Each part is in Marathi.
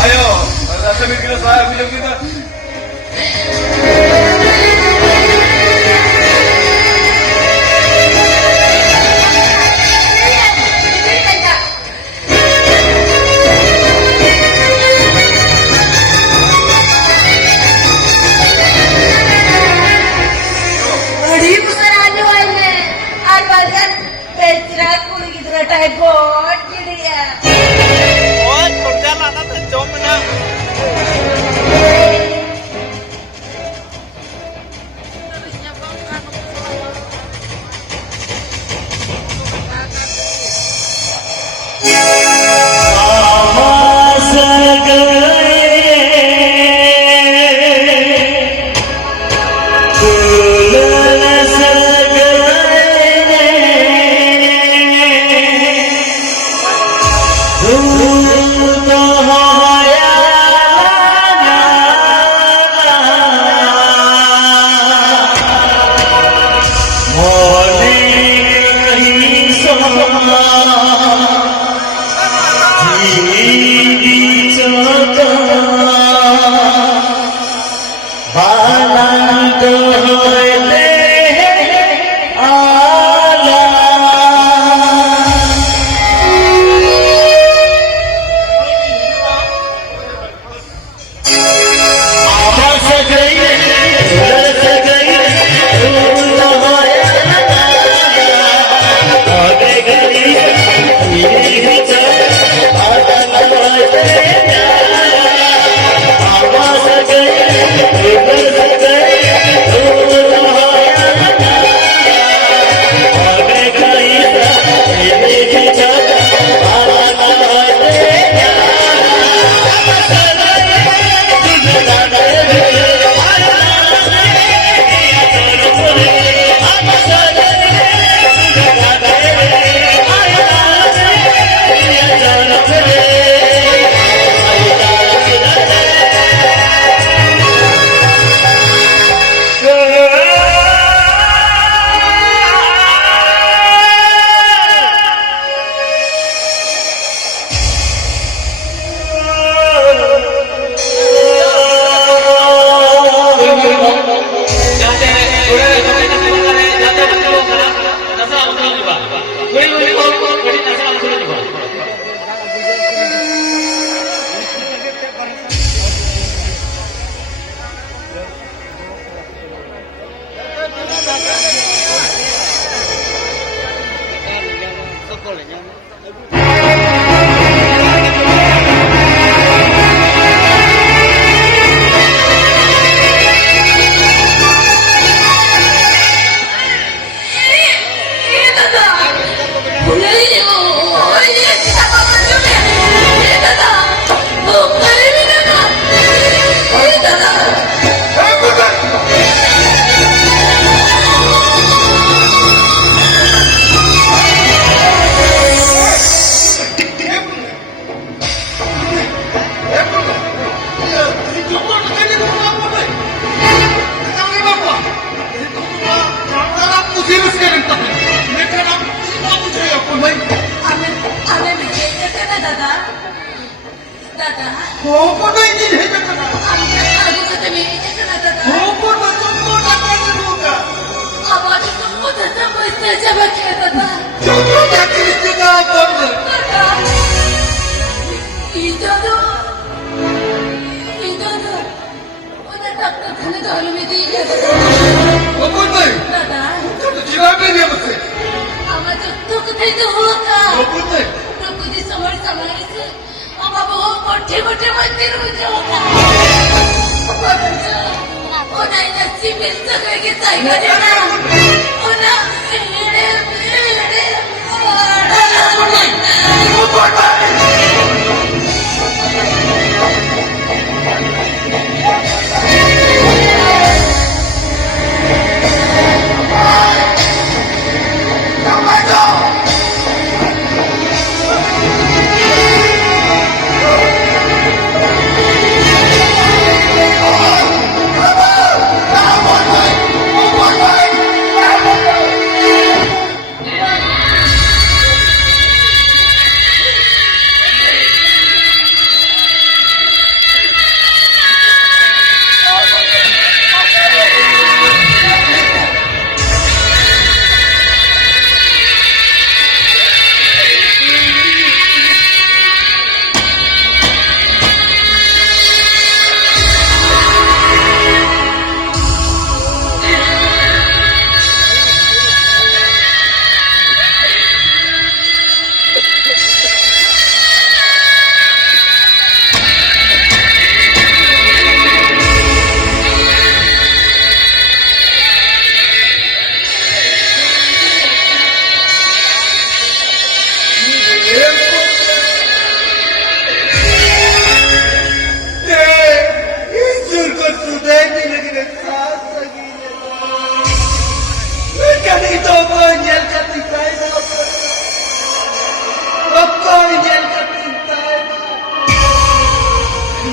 Ayo, rasa mikir saya bilang kita.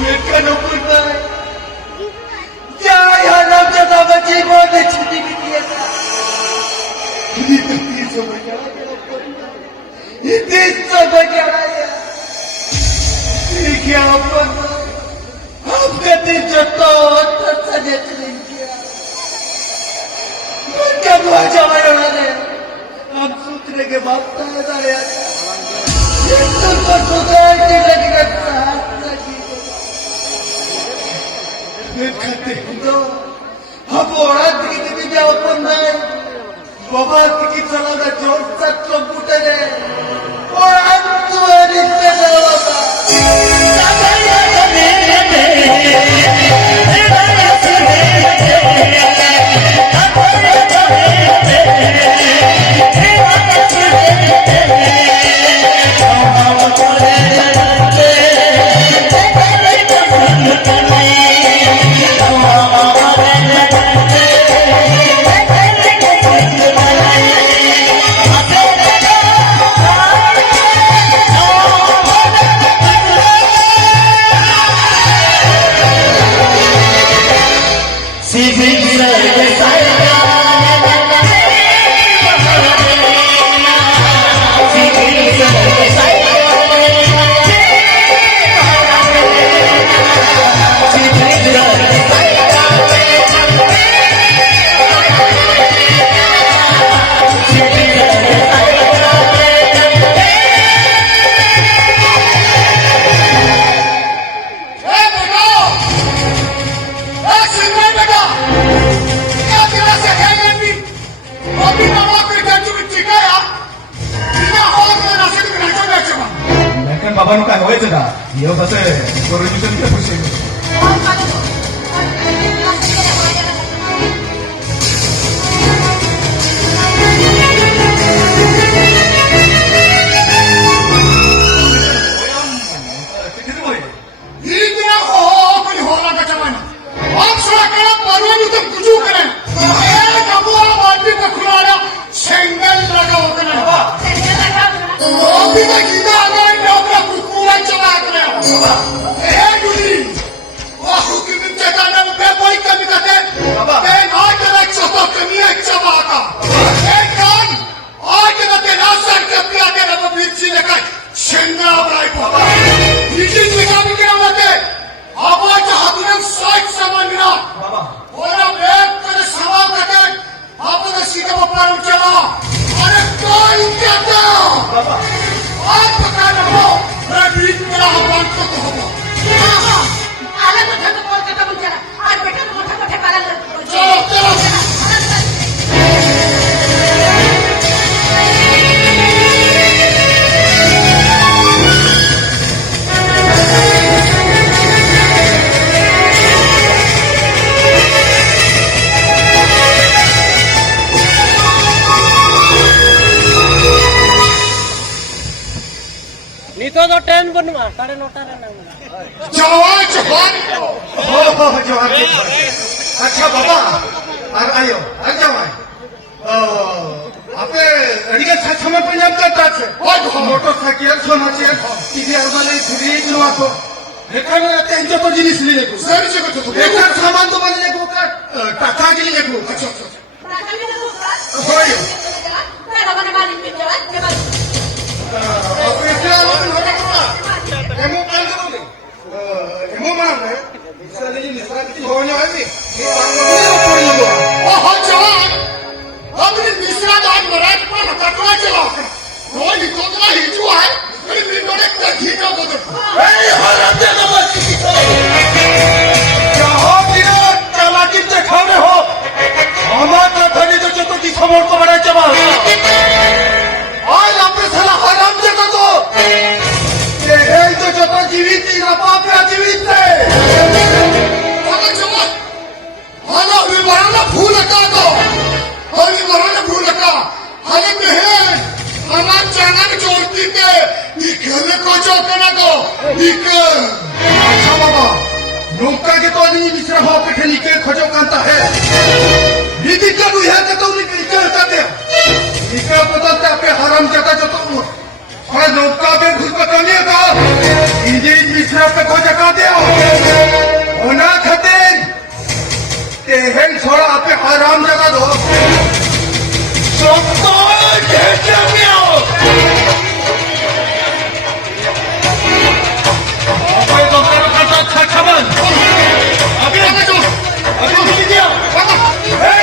वेटका नको नाही त्या या नामच्या नावाची गोदाची निमिती येतात तीच बघायला देखिए अपन आपके जतो हम सूत्र के बाप हम ओळख किती आपण नाही बाबा किती चला जोरचा कम्प्युटर आहे बाबांनो काय व्हायचं का येऊ कसं परमिशन त्या पैसे तो ट्रेन बनवा 9:30 जवान जवान हो जवान अच्छा बाबा आयो आ जवान आपले अडिगा सामान पंजाब करतात मोटरसायकल सोनाची तिथे आम्हाला फ्रीज नव्हतो एखाद त्यांच्या तो जिनिस लिहिले सर शकत होतो एखाद सामान तो मला एक टाका गेली एक होय समोर तो बनायच्या बा आज आपले साला हराम जे करतो ते हे तो जता जीवित आपल्या जीवित हाला विवराला भूल का दो और विवराला भूल का हले बहन हमार चांगन जोड़ती के निकले को चौकना को निकल अच्छा बाबा नौका के तो नहीं मिश्रा हो पे निकल खजो कांता है नीति का दुनिया के तो निकल जाते निकल पता ते आपे हराम जाता जो तो और नौका के घुस पता नहीं था इन्हें मिश्रा पे को जगा दे छोड़ा आपे आराम जगह दो सबको घेरने में आओ कोई डॉक्टर का तो अच्छा खबर अभी नहीं दिया Hey,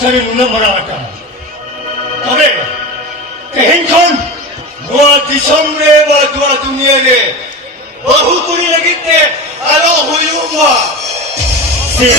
ᱥᱚᱝᱥᱟᱨᱮ ᱱᱩᱱᱟᱹᱜ ᱢᱟᱨᱟᱝ ᱟᱠᱟᱱᱟ ᱛᱚᱵᱮ ᱛᱮᱦᱮᱧ ᱠᱷᱚᱱ ᱱᱚᱣᱟ ᱫᱤᱥᱚᱢ ᱨᱮ ᱵᱟ ᱱᱚᱣᱟ ᱫᱩᱱᱤᱭᱟᱹ ᱨᱮ ᱵᱟᱹᱦᱩ ᱠᱩᱲᱤ ᱞᱟᱹᱜᱤᱫ ᱛᱮ ᱟᱞᱚ ᱦᱩᱭᱩᱜ ᱢᱟ Sing